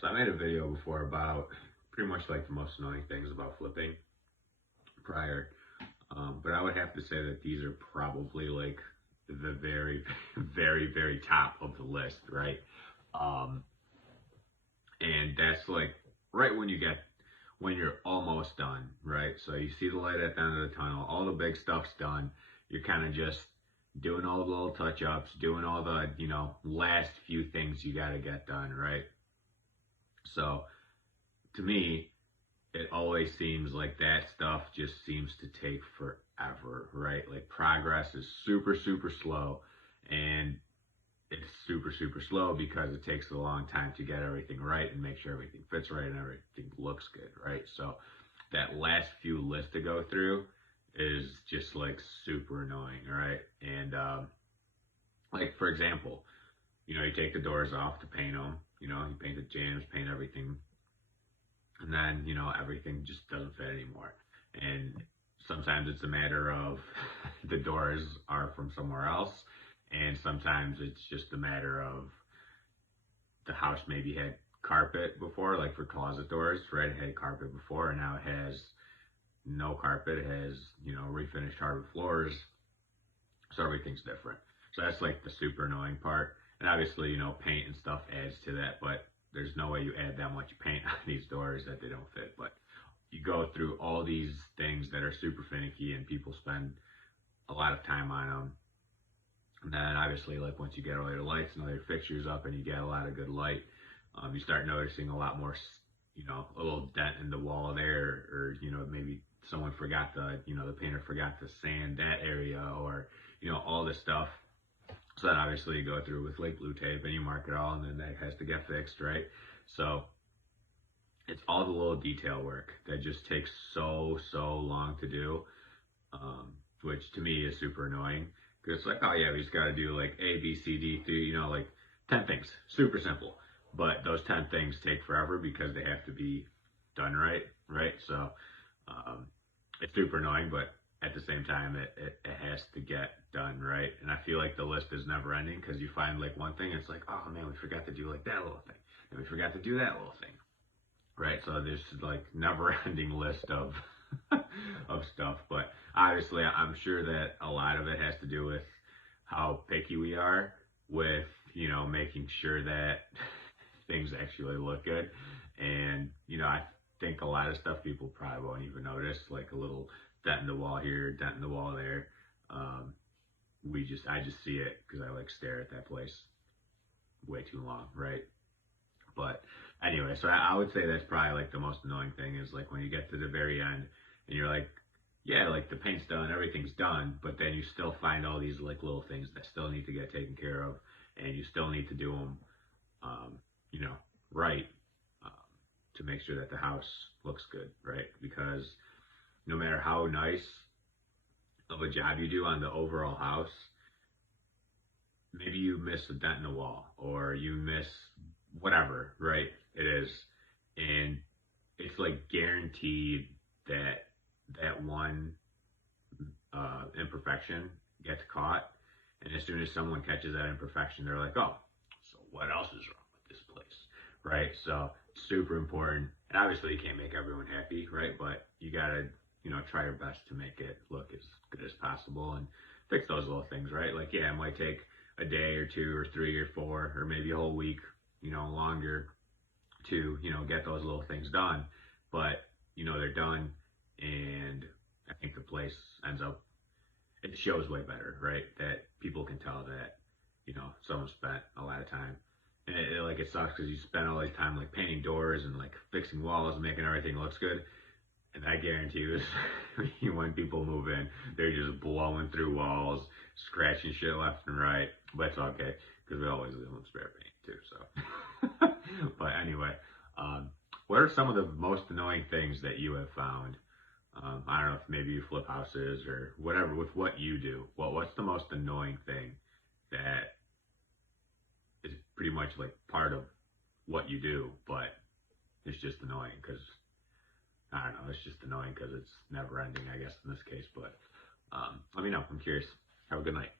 So I made a video before about pretty much like the most annoying things about flipping prior. But I would have to say that these are probably like the very, very top of the list, right? Um, and that's like right when you're almost done, right? So you see the light at the end of the tunnel, all the big stuff's done. You're kind of just doing all the little touch ups, doing all the, last few things you got to get done, right? So to me, it always seems like that stuff just seems to take forever, right? Like progress is super slow, and it's super slow because it takes a long time to get everything right and make sure everything fits right and everything looks good, right? So that last few lists to go through is just like super annoying, right? And like for example, you take the doors off to paint them, you paint the jambs, paint everything, and then everything just doesn't fit anymore. And sometimes it's a matter of the doors are from somewhere else, and sometimes it's just a matter of the house maybe had carpet before, like for closet doors, right? It had carpet before, and now it has no carpet. It has refinished hardwood floors, so everything's different. So that's like the super annoying part. And obviously, paint and stuff adds to that, but there's no way you add that much paint on these doors that they don't fit. But you go through all these things that are super finicky and people spend a lot of time on them. And then obviously, like once you get all your lights and all your fixtures up and you get a lot of good light, you start noticing a lot more, a little dent in the wall there, or maybe someone forgot the painter forgot to sand that area, or all this stuff. So then obviously you go through with like blue tape and you mark it all, and then that has to get fixed, right? So it's all the little detail work that just takes so long to do, which to me is super annoying because it's like, oh yeah, we just got to do like A, B, C, D, through, like 10 things, super simple. But those 10 things take forever because they have to be done right, right? So it's super annoying, but at the same time, it has to get done right. And I feel like the list is never ending because you find like one thing, it's like, oh man, we forgot to do like that little thing, and we forgot to do that little thing, right? So there's like never ending list of of stuff. But obviously, I'm sure that a lot of it has to do with how picky we are with making sure that things actually look good. And I think a lot of stuff people probably won't even notice, like a little dent in the wall here, dent in the wall there. Um, I just see it because I like stare at that place way too long, right? But anyway, so I would say that's probably like the most annoying thing is like when you get to the very end and you're like, yeah, like the paint's done, everything's done, but then you still find all these like little things that still need to get taken care of, and you still need to do them, um, you know, right, um, to make sure that the house looks good, right? Because no matter how nice of a job you do on the overall house, maybe you miss a dent in the wall or you miss whatever, right? It is. And it's like guaranteed that that one imperfection gets caught. And as soon as someone catches that imperfection, they're like, oh, so what else is wrong with this place? Right? So super important. And obviously you can't make everyone happy, right? But you gotta, try your best to make it look as good as possible and fix those little things, right? Like, yeah, it might take a day or two or three or four or maybe a whole week, longer to, get those little things done. But, they're done, and I think the place ends up, it shows way better, right? That people can tell that, someone spent a lot of time. And like it sucks because you spend all this time like painting doors and like fixing walls and making everything looks good. And I guarantee you, when people move in, they're just blowing through walls, scratching shit left and right. But it's okay because we always leave them spare paint too. So, but anyway, what are some of the most annoying things that you have found? I don't know if maybe you flip houses or whatever with what you do. What's the most annoying thing that is pretty much like part of what you do, but it's just annoying because I don't know. It's just annoying because it's never ending, I guess, in this case. But let me know. I'm curious. Have a good night.